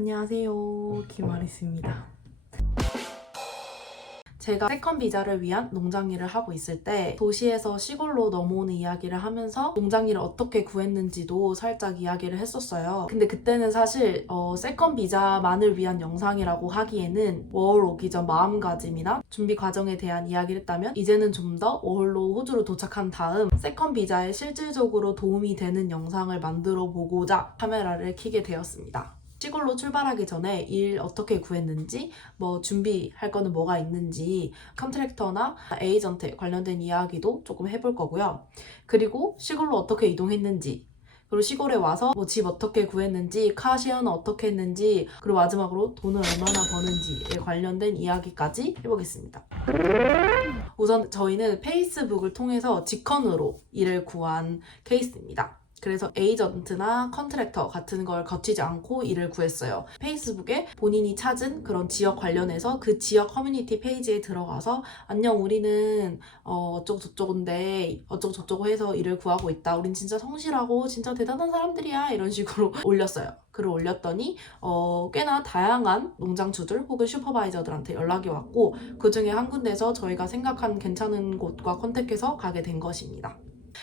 안녕하세요, 김아리스입니다. 제가 세컨 비자를 위한 농장 일을 하고 있을 때 도시에서 시골로 넘어오는 이야기를 하면서 농장 일을 어떻게 구했는지도 살짝 이야기를 했었어요. 근데 그때는 사실 세컨 비자만을 위한 영상이라고 하기에는 워홀 오기 전 마음가짐이나 준비 과정에 대한 이야기를 했다면, 이제는 좀 더 워홀로 호주로 도착한 다음 세컨 비자에 실질적으로 도움이 되는 영상을 만들어 보고자 카메라를 켜게 되었습니다. 시골로 출발하기 전에 일 어떻게 구했는지, 뭐 준비할 거는 뭐가 있는지, 컨트랙터나 에이전트 관련된 이야기도 조금 해볼 거고요. 그리고 시골로 어떻게 이동했는지, 그리고 시골에 와서 뭐 집 어떻게 구했는지, 카시어는 어떻게 했는지, 그리고 마지막으로 돈을 얼마나 버는지에 관련된 이야기까지 해보겠습니다. 우선 저희는 페이스북을 통해서 직컨으로 일을 구한 케이스입니다. 그래서 에이전트나 컨트랙터 같은 걸 거치지 않고 일을 구했어요. 페이스북에 본인이 찾은 그런 지역 관련해서 그 지역 커뮤니티 페이지에 들어가서 안녕, 우리는 어쩌고 저쩌고인데 어쩌고 저쩌고 해서 일을 구하고 있다. 우린 진짜 성실하고 진짜 대단한 사람들이야. 이런 식으로 올렸어요. 글을 올렸더니 꽤나 다양한 농장주들 혹은 슈퍼바이저들한테 연락이 왔고, 그 중에 한 군데서 저희가 생각한 괜찮은 곳과 컨택해서 가게 된 것입니다.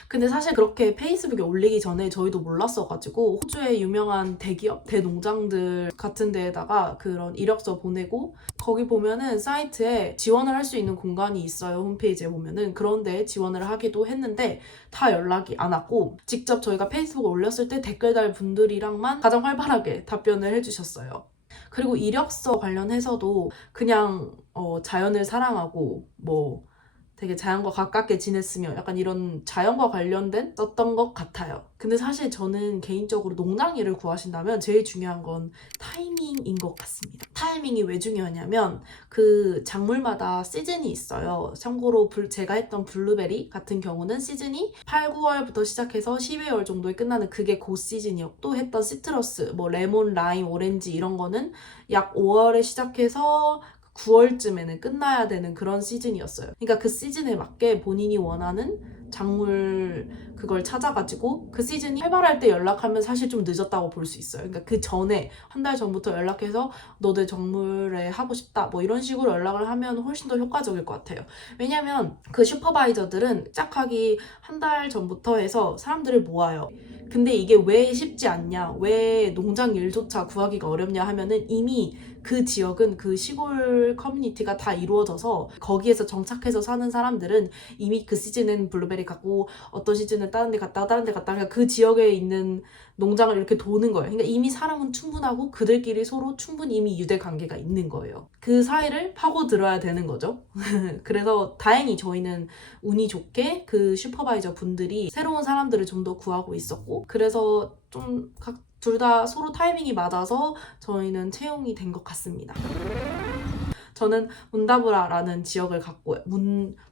근데 사실 그렇게 페이스북에 올리기 전에 저희도 몰랐어가지고 호주의 유명한 대기업, 대농장들 같은 데에다가 그런 이력서 보내고, 거기 보면은 사이트에 지원을 할 수 있는 공간이 있어요. 홈페이지에 보면은 그런 데에 지원을 하기도 했는데 다 연락이 안 왔고, 직접 저희가 페이스북에 올렸을 때 댓글 달 분들이랑만 가장 활발하게 답변을 해주셨어요. 그리고 이력서 관련해서도 그냥 자연을 사랑하고 뭐 되게 자연과 가깝게 지냈으며 약간 이런 자연과 관련된 썼던 것 같아요. 근데 사실 저는 개인적으로 농장 일을 구하신다면 제일 중요한 건 타이밍인 것 같습니다. 타이밍이 왜 중요하냐면 그 작물마다 시즌이 있어요. 참고로 제가 했던 블루베리 같은 경우는 시즌이 8, 9월부터 시작해서 12월 정도에 끝나는 그게 그 시즌이었고, 또 했던 시트러스, 뭐 레몬, 라임, 오렌지 이런 거는 약 5월에 시작해서 9월쯤에는 끝나야 되는 그런 시즌이었어요. 그러니까 그 시즌에 맞게 본인이 원하는 작물 그걸 찾아가지고 그 시즌이 활발할 때 연락하면 사실 좀 늦었다고 볼 수 있어요. 그러니까 그 전에 한 달 전부터 연락해서 너 내 작물에 하고 싶다 뭐 이런 식으로 연락을 하면 훨씬 더 효과적일 것 같아요. 왜냐면 그 슈퍼바이저들은 시작하기 한 달 전부터 해서 사람들을 모아요. 근데 이게 왜 쉽지 않냐, 왜 농장 일조차 구하기가 어렵냐 하면은 이미 그 지역은 그 시골 커뮤니티가 다 이루어져서 거기에서 정착해서 사는 사람들은 이미 그 시즌은 블루베리 갖고 어떤 시즌은 다른 데 갔다가 다른 데 갔다가 그러니까 그 지역에 있는 농장을 이렇게 도는 거예요. 그러니까 이미 사람은 충분하고 그들끼리 서로 충분히 이미 유대 관계가 있는 거예요. 그 사이를 파고들어야 되는 거죠. 그래서 다행히 저희는 운이 좋게 그 슈퍼바이저 분들이 새로운 사람들을 좀 더 구하고 있었고, 그래서 좀 둘 다 서로 타이밍이 맞아서 저희는 채용이 된 것 같습니다. 저는 문다브라라는 지역을 갖고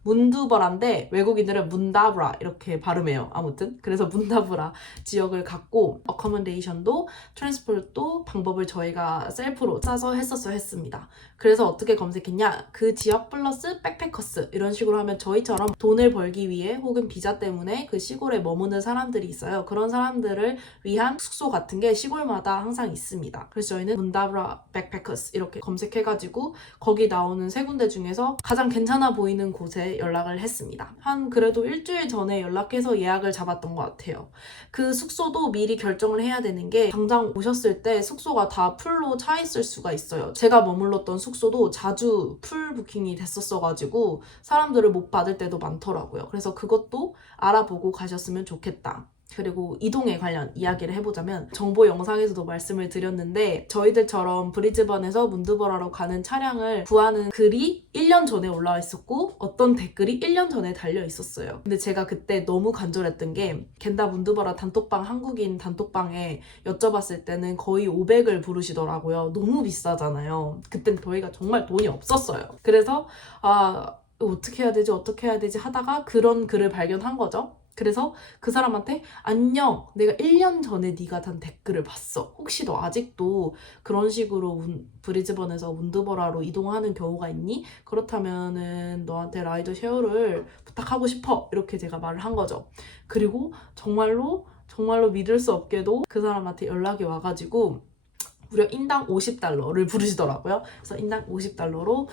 문두버라인데 외국인들은 문다브라 이렇게 발음해요. 아무튼 그래서 문다브라 지역을 갖고 어커먼데이션도 트랜스포트도 방법을 저희가 셀프로 짜서 했습니다. 그래서 어떻게 검색했냐, 그 지역 플러스 백패커스 이런 식으로 하면 저희처럼 돈을 벌기 위해 혹은 비자 때문에 그 시골에 머무는 사람들이 있어요. 그런 사람들을 위한 숙소 같은 게 시골마다 항상 있습니다. 그래서 저희는 문다브라 백패커스 이렇게 검색해가지고 거기 나오는 세 군데 중에서 가장 괜찮아 보이는 곳에 연락을 했습니다. 한 그래도 일주일 전에 연락해서 예약을 잡았던 것 같아요. 그 숙소도 미리 결정을 해야 되는 게, 당장 오셨을 때 숙소가 다 풀로 차 있을 수가 있어요. 제가 머물렀던 숙소도 자주 풀 부킹이 됐었어가지고 사람들을 못 받을 때도 많더라고요. 그래서 그것도 알아보고 가셨으면 좋겠다. 그리고 이동에 관련 이야기를 해보자면, 정보 영상에서도 말씀을 드렸는데 저희들처럼 브리즈번에서 문두버라로 가는 차량을 구하는 글이 1년 전에 올라와 있었고 어떤 댓글이 1년 전에 달려 있었어요. 근데 제가 그때 너무 간절했던 게, 겐다 문두버라 단톡방, 한국인 단톡방에 여쭤봤을 때는 거의 500을 부르시더라고요. 너무 비싸잖아요. 그땐 저희가 정말 돈이 없었어요. 그래서 어떻게 해야 되지 하다가 그런 글을 발견한 거죠. 그래서 그 사람한테 안녕, 내가 1년 전에 네가 단 댓글을 봤어. 혹시 너 아직도 그런 식으로 브리즈번에서 문두버라로 이동하는 경우가 있니? 그렇다면은 너한테 라이더 쉐어를 부탁하고 싶어. 이렇게 제가 말을 한 거죠. 그리고 정말로 믿을 수 없게도 그 사람한테 연락이 와가지고 무려 인당 $50를 부르시더라고요. 그래서 인당 $50로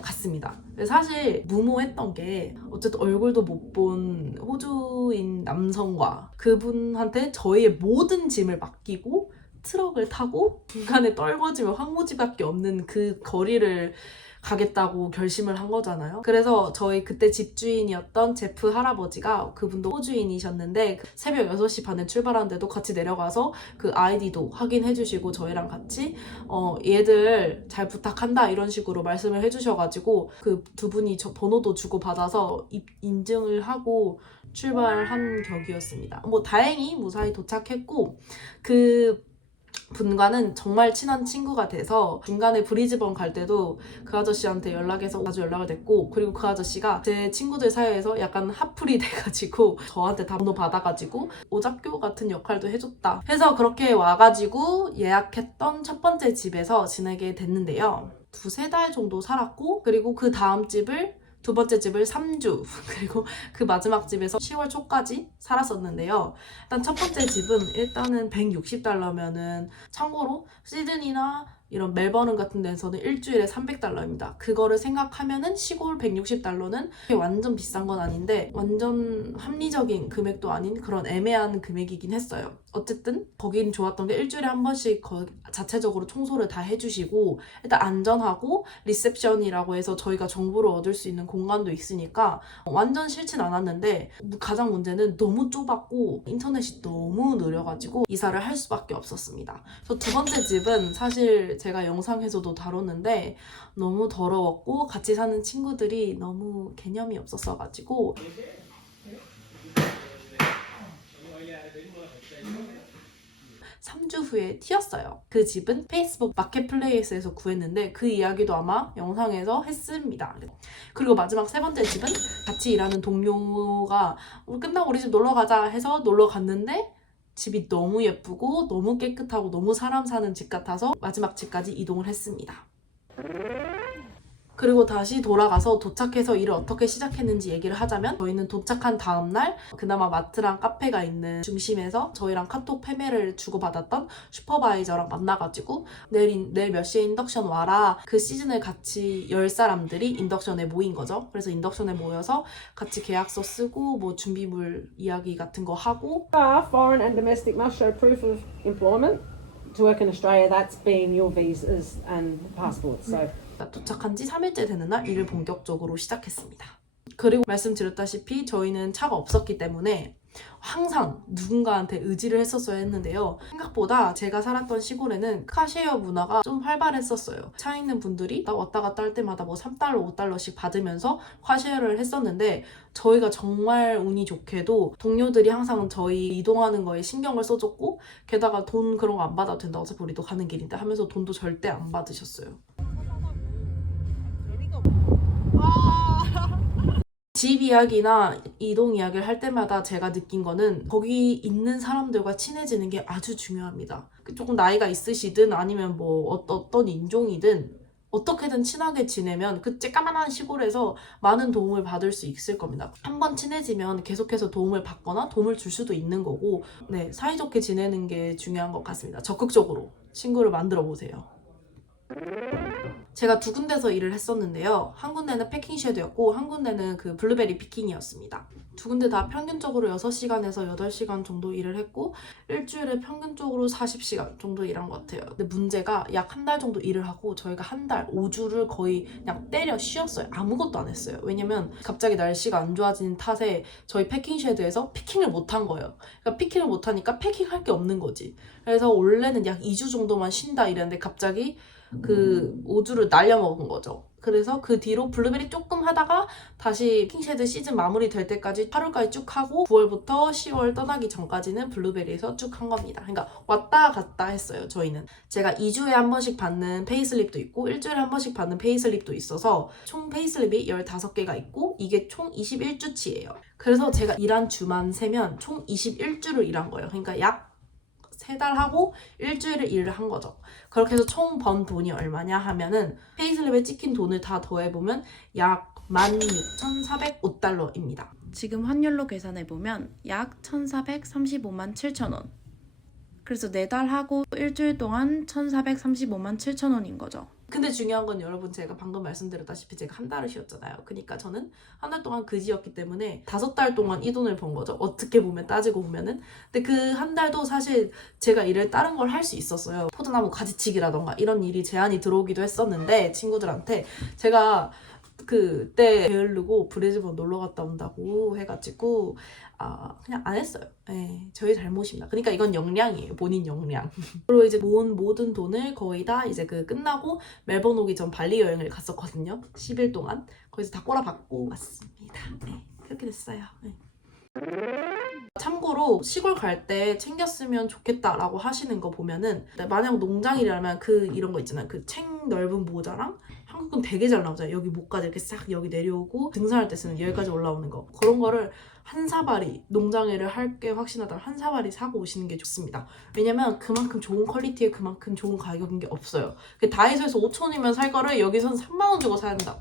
갔습니다. 사실 무모했던 게 어쨌든 얼굴도 못 본 호주인 남성과 그분한테 저희의 모든 짐을 맡기고 트럭을 타고 중간에 떨궈지며 황무지밖에 없는 그 거리를 가겠다고 결심을 한 거잖아요. 그래서 저희 그때 집주인이었던 제프 할아버지가, 그분도 호주인이셨는데 새벽 6시 반에 출발하는데도 같이 내려가서 그 아이디도 확인해 주시고 저희랑 같이 얘들 잘 부탁한다 이런 식으로 말씀을 해주셔가지고 그 두 분이 저 번호도 주고 받아서 인증을 하고 출발한 격이었습니다. 뭐 다행히 무사히 도착했고 그 분과는 정말 친한 친구가 돼서 중간에 브리즈번 갈 때도 그 아저씨한테 연락해서 자주 연락을 됐고, 그리고 그 아저씨가 제 친구들 사이에서 약간 핫플이 돼가지고 저한테 다 번호 받아가지고 오작교 같은 역할도 해줬다 해서 그렇게 와가지고 예약했던 첫 번째 집에서 지내게 됐는데요. 2-3달 정도 살았고, 그리고 그 다음 집을 두 번째 집을 3주 그리고 그 마지막 집에서 10월 초까지 살았었는데요. 일단 첫 번째 집은 일단은 $160면은 참고로 시드니나 이런 멜버른 같은 데서는 일주일에 $300입니다. 그거를 생각하면은 시골 $160는 완전 비싼 건 아닌데 완전 합리적인 금액도 아닌 그런 애매한 금액이긴 했어요. 어쨌든 거긴 좋았던 게 일주일에 한 번씩 자체적으로 청소를 다 해주시고, 일단 안전하고 리셉션이라고 해서 저희가 정보를 얻을 수 있는 공간도 있으니까 완전 싫진 않았는데, 가장 문제는 너무 좁았고 인터넷이 너무 느려가지고 이사를 할 수밖에 없었습니다. 그래서 두 번째 집은 사실 제가 영상에서도 다뤘는데 너무 더러웠고 같이 사는 친구들이 너무 개념이 없었어가지고 3주 후에 튀었어요. 그 집은 페이스북 마켓플레이스에서 구했는데 그 이야기도 아마 영상에서 했습니다. 그리고 마지막 세 번째 집은 같이 일하는 동료가 끝나고 우리 집 놀러 가자 해서 놀러 갔는데 집이 너무 예쁘고 너무 깨끗하고 너무 사람 사는 집 같아서 마지막 집까지 이동을 했습니다. 그리고 다시 돌아가서 도착해서 일을 어떻게 시작했는지 얘기를 하자면, 저희는 도착한 다음날 그나마 마트랑 카페가 있는 중심에서 저희랑 카톡 패매를 주고받았던 슈퍼바이저랑 만나가지고 내일 몇 시에 인덕션 와라, 그 시즌을 같이 열 사람들이 인덕션에 모인 거죠. 그래서 인덕션에 모여서 같이 계약서 쓰고 뭐 준비물 이야기 같은 거 하고. Foreign and domestic must show proof of employment. To work in Australia, that's been your visas and passports. So. 도착한 지 3일째 되는 날 일을 본격적으로 시작했습니다. 그리고 말씀드렸다시피 저희는 차가 없었기 때문에 항상 누군가한테 의지를 했었어야 했는데요. 생각보다 제가 살았던 시골에는 카쉐어 문화가 좀 활발했었어요. 차 있는 분들이 왔다 갔다 할 때마다 뭐 $3, $5씩 받으면서 카쉐어를 했었는데, 저희가 정말 운이 좋게도 동료들이 항상 저희 이동하는 거에 신경을 써줬고, 게다가 돈 그런 거 안 받아도 된다, 어차피 우리도 가는 길인데 하면서 돈도 절대 안 받으셨어요. 집 이야기나 이동 이야기를 할 때마다 제가 느낀 거는 거기 있는 사람들과 친해지는 게 아주 중요합니다. 조금 나이가 있으시든 아니면 뭐 어떤 인종이든 어떻게든 친하게 지내면 그 쬐까만한 시골에서 많은 도움을 받을 수 있을 겁니다. 한번 친해지면 계속해서 도움을 받거나 도움을 줄 수도 있는 거고, 네, 사이좋게 지내는 게 중요한 것 같습니다. 적극적으로 친구를 만들어 보세요. 제가 두 군데서 일을 했었는데요. 한 군데는 패킹 쉐드였고 한 군데는 그 블루베리 피킹이었습니다. 두 군데 다 평균적으로 6시간에서 8시간 정도 일을 했고 일주일에 평균적으로 40시간 정도 일한 것 같아요. 근데 문제가 약 한 달 정도 일을 하고 저희가 한 달 5주를 거의 그냥 때려 쉬었어요. 아무것도 안 했어요. 왜냐면 갑자기 날씨가 안 좋아진 탓에 저희 패킹 쉐드에서 피킹을 못 한 거예요. 그러니까 피킹을 못 하니까 패킹할 게 없는 거지. 그래서 원래는 약 2주 정도만 쉰다 이랬는데 갑자기 그 5주를 날려먹은 거죠. 그래서 그 뒤로 블루베리 조금 하다가 다시 킹쉐드 시즌 마무리 될 때까지 8월까지 쭉 하고 9월부터 10월 떠나기 전까지는 블루베리에서 쭉 한 겁니다. 그러니까 왔다 갔다 했어요. 저희는 제가 2주에 한 번씩 받는 페이슬립도 있고 일주일에 한 번씩 받는 페이슬립도 있어서 총 페이슬립이 15개가 있고 이게 총 21주치예요. 그래서 제가 일한 주만 세면 총 21주를 일한 거예요. 그러니까 약 3달 하고 일주일을 일을 한 거죠. 그렇게 해서 총 번 돈이 얼마냐 하면은 페이슬립에 찍힌 돈을 다 더해보면 약 16,405달러입니다. 지금 환율로 계산해보면 약 1,435만 7천 원. 그래서 4달 하고 일주일 동안 1,435만 7천 원인 거죠. 근데 중요한 건 여러분 제가 방금 말씀드렸다시피 제가 한 달을 쉬었잖아요. 그러니까 저는 한 달 동안 그지였기 때문에 5달 동안 이 돈을 번 거죠. 어떻게 보면 따지고 보면은. 근데 그 한 달도 사실 제가 일을 다른 걸 할 수 있었어요. 포도나무 가지치기라던가 이런 일이 제안이 들어오기도 했었는데 친구들한테 제가 그때 게으르고 브리즈번 놀러 갔다 온다고 해가지고 그냥 안 했어요. 네, 저희 잘못입니다. 그러니까 이건 역량이에요. 본인 역량. 그리고 이제 모은 모든 돈을 거의 다 이제 그 끝나고 멜번 오기 전 발리 여행을 갔었거든요. 10일 동안. 거기서 다 꼬라박고 왔습니다. 네, 그렇게 됐어요. 네. 참고로 시골 갈 때 챙겼으면 좋겠다라고 하시는 거 보면은 만약 농장이라면 이런 거 있잖아요. 그 책 넓은 모자랑 한국은 되게 잘 나오잖아요. 여기 목까지 이렇게 싹 여기 내려오고 등산할 때 쓰는 여기까지 올라오는 거. 그런 거를 한 사발이 농장일을 할 게 확신하다면 한 사발이 사고 오시는 게 좋습니다. 왜냐면 그만큼 좋은 퀄리티에 그만큼 좋은 가격인 게 없어요. 다이소에서 5,000원이면 살 거를 여기선 3만 원 주고 사야 한다.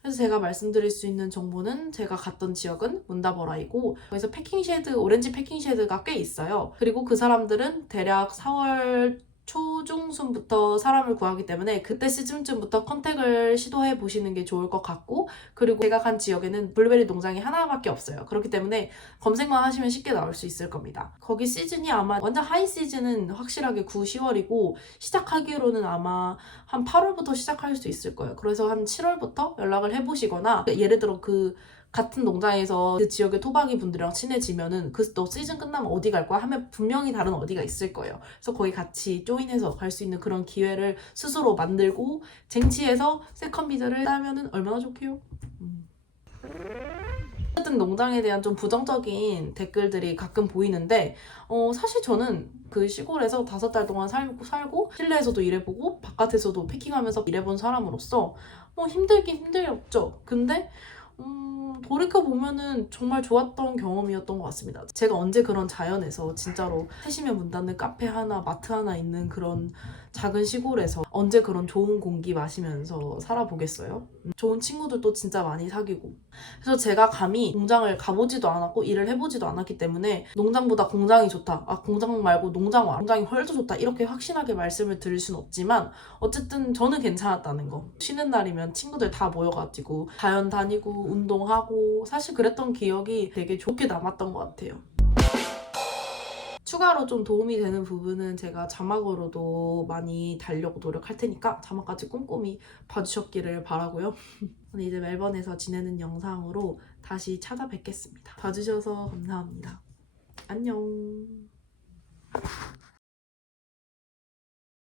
그래서 제가 말씀드릴 수 있는 정보는 제가 갔던 지역은 문다버라이고 거기서 패킹쉐드, 오렌지 패킹쉐드가 꽤 있어요. 그리고 그 사람들은 대략 4월 초중순부터 사람을 구하기 때문에 그때 시즌쯤부터 컨택을 시도해 보시는 게 좋을 것 같고, 그리고 제가 간 지역에는 블루베리 농장이 하나밖에 없어요. 그렇기 때문에 검색만 하시면 쉽게 나올 수 있을 겁니다. 거기 시즌이 아마 완전 하이 시즌은 확실하게 9, 10월이고 시작하기로는 아마 한 8월부터 시작할 수 있을 거예요. 그래서 한 7월부터 연락을 해보시거나 예를 들어 같은 농장에서 그 지역의 토박이 분들이랑 친해지면은 너 시즌 끝나면 어디 갈 거야? 하면 분명히 다른 어디가 있을 거예요. 그래서 거기 같이 조인해서 갈 수 있는 그런 기회를 스스로 만들고 쟁취해서 세컨 비자를 따면은 얼마나 좋게요? 어쨌든 농장에 대한 좀 부정적인 댓글들이 가끔 보이는데 사실 저는 그 시골에서 5달 동안 살고 실내에서도 일해보고 바깥에서도 패킹하면서 일해본 사람으로서 힘들긴 힘들었죠. 근데 돌이켜보면은 정말 좋았던 경험이었던 것 같습니다. 제가 언제 그런 자연에서 진짜로 세시면 문 닫는 카페 하나, 마트 하나 있는 그런 작은 시골에서 언제 그런 좋은 공기 마시면서 살아보겠어요? 좋은 친구들도 진짜 많이 사귀고. 그래서 제가 감히 공장을 가보지도 않았고 일을 해보지도 않았기 때문에 농장보다 공장이 좋다, 공장 말고 농장 와, 공장이 훨씬 좋다 이렇게 확신하게 말씀을 드릴 순 없지만 어쨌든 저는 괜찮았다는 거. 쉬는 날이면 친구들 다 모여가지고 자연 다니고 운동하고 사실 그랬던 기억이 되게 좋게 남았던 것 같아요. 추가로 좀 도움이 되는 부분은 제가 자막으로도 많이 달려고 노력할 테니까 자막까지 꼼꼼히 봐주셨기를 바라고요. 저는 이제 멜번에서 지내는 영상으로 다시 찾아뵙겠습니다. 봐주셔서 감사합니다. 안녕.